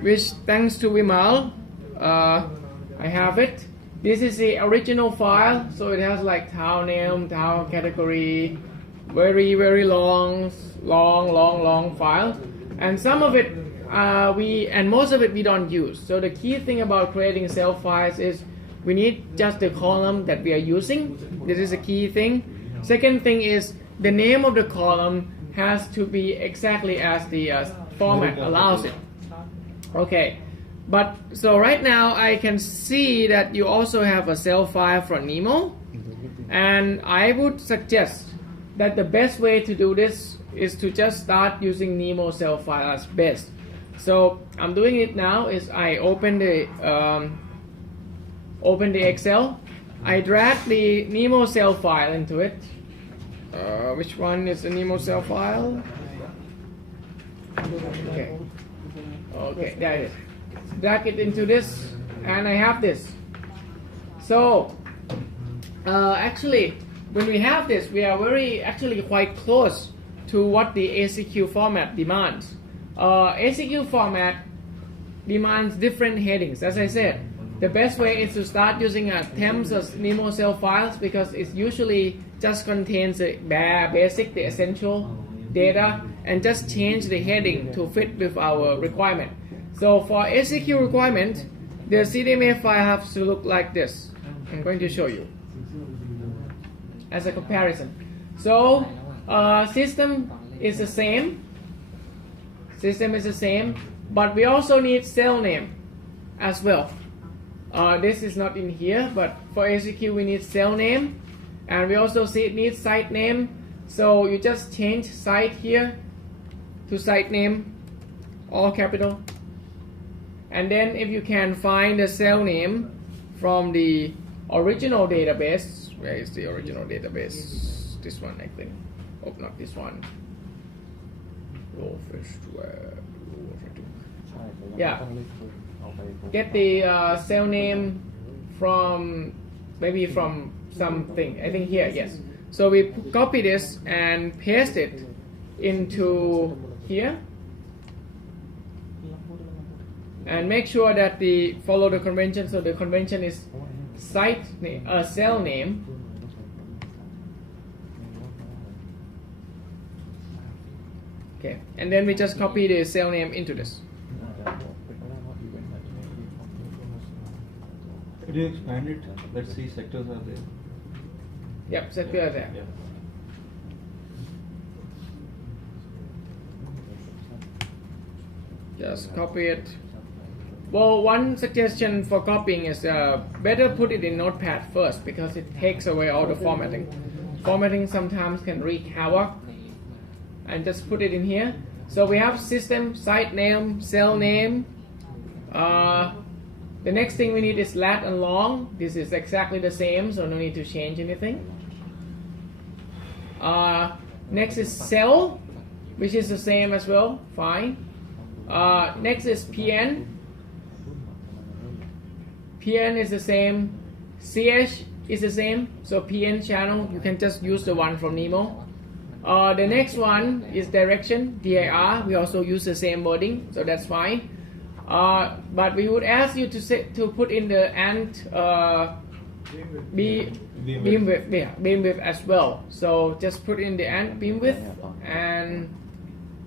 which thanks to Vimal, I have it. This is the original file, so it has like town name, town category, very long file, and some of it most of it we don't use. So the key thing about creating cell files is we need just the column that we are using. This is a key thing. Second thing is the name of the column has to be exactly as the format allows it. Okay, but so right now I can see that you also have a cell file from Nemo, and I would suggest that the best way to do this is to just start using Nemo cell file as best. So I'm doing it now. Is I open the Excel, I drag the Nemo cell file into it. Which one is the Nemo cell file? Okay, there it is. Drag it into this, and I have this. So actually, when we have this, we are actually quite close to what the ACQ format demands. ACQ format demands different headings. As I said, the best way is to start using temps as Nemo cell files, because it usually just contains the basic, the essential data, and just change the heading to fit with our requirement. So for ACQ requirement, the CDMA file has to look like this. I'm going to show you as a comparison. So system is the same. System is the same, but we also need cell name as well. This is not in here, but for ACQ we need cell name, and we also need site name. So you just change site here to site name, all capital. And then if you can find the cell name from the original database, where is the original database? This one, I think. Oh, not this one. Yeah. Get the cell name from maybe from something. I think here, yes. So we copy this and paste it into here, and make sure that the follow the convention. So the convention is site name, cell name. Okay, and then we just copy the cell name into this. Could you expand it? Let's see, sectors are there. Yep, sectors are there. Yeah. Just copy it. Well, one suggestion for copying is better put it in Notepad first, because it takes away all the formatting. Formatting sometimes can wreak havoc. And just put it in here. So we have system, site name, cell name. The next thing we need is lat and long. This is exactly the same, so no need to change anything. Next is cell, which is the same as well. Fine. Next is PN. PN is the same. CH is the same. So PN channel, you can just use the one from Nemo. The next one is direction, DIR. We also use the same wording, so that's fine. But we would ask you to put in the beam width as well. So just put in the beam width, and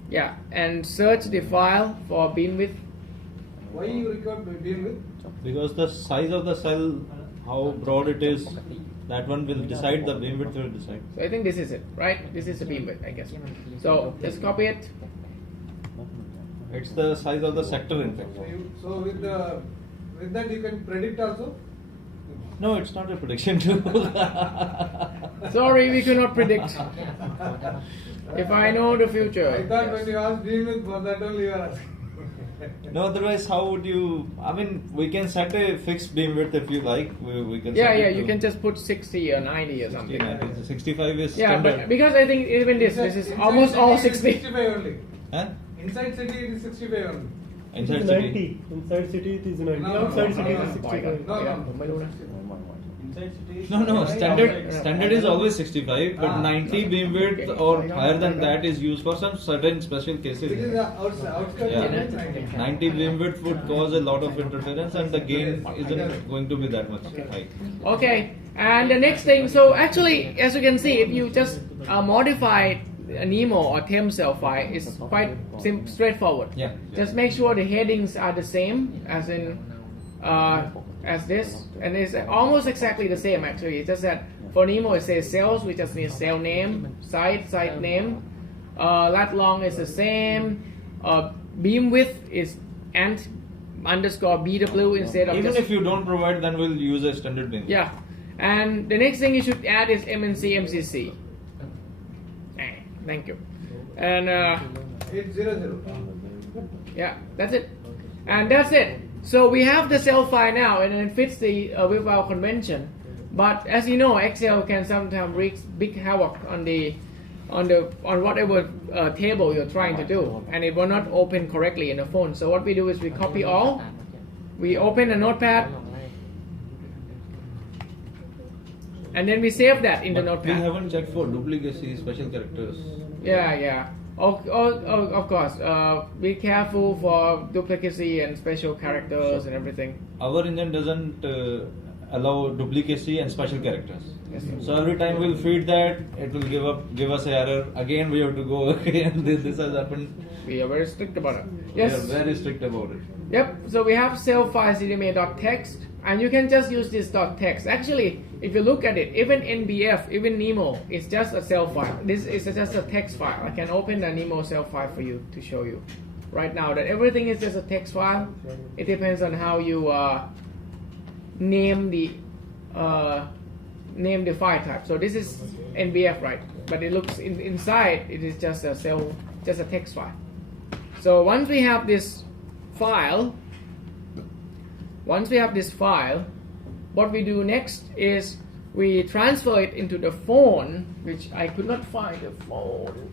yeah, and search the file for beam width. Why you record beam width? Because the size of the cell, how broad it is, that one will decide, the beam width will decide. So I think this is it, right? This is the beam width, I guess. So just copy it. It's the size of the sector, in fact. So with that you can predict also? No, it's not a prediction tool. Sorry, we cannot predict. If I know the future. I thought Yes. when you asked beam width, for that only you are asking. No, otherwise how would you, I mean, we can set a fixed beam width if you like. We can Yeah, set yeah, it you to can just put 60 or 90 or something. 65 is Yeah, standard. but because I think even this is Inside almost city all it is 60. 65 only. Huh? Inside city it is 65 only. Inside It is city. 90. Inside city it is 90. No, Outside no, city no, it is no, 65. No, no. No, standard is always 65, but 90 beam width or higher than that is used for some certain special cases. Which is the outskirts. Yeah. 90 beam width would cause a lot of interference, and the gain isn't going to be that much high. Okay, and the next thing, so actually, as you can see, if you just modify a Nemo or Thames cell file, it's quite straightforward. Yeah. Just make sure the headings are the same as in as this, and it's almost exactly the same actually. It's just that for Nemo it says cells, we just need cell name, site name. Lat long is the same. Beam width is ant underscore BW instead of Even just, if you don't provide, then we'll use a standard beam. yeah. And the next thing you should add is MNC MCC. Thank you. And 800. yeah, that's it. And that's it. So we have the cell file now, and it fits the with our convention. But as you know, Excel can sometimes wreak big havoc on whatever table you're trying to do, and it will not open correctly in the phone. So what we do is we copy all. We open a notepad, and then we save that in the But we notepad. haven't checked for duplicacy, special characters. Yeah. Of course. Be careful for duplicacy and special characters and everything. Our engine doesn't allow duplicacy and special characters. Yes, sir. So every time we'll feed that, it will give us an error. Again, we have to go again. This has happened. We are very strict about it. We Yes. are very strict about it. Yep. So we have cell file cdma.txt, and you can just use this .text. Actually, if you look at it, even NBF, even Nemo, it's just a cell file. This is just a text file. I can open the Nemo cell file for you to show you right now that everything is just a text file. It depends on how you name the file type. So this is NBF, right? But it looks inside. It is just a text file. So once we have this file, what we do next is we transfer it into the phone, which I could not find the phone.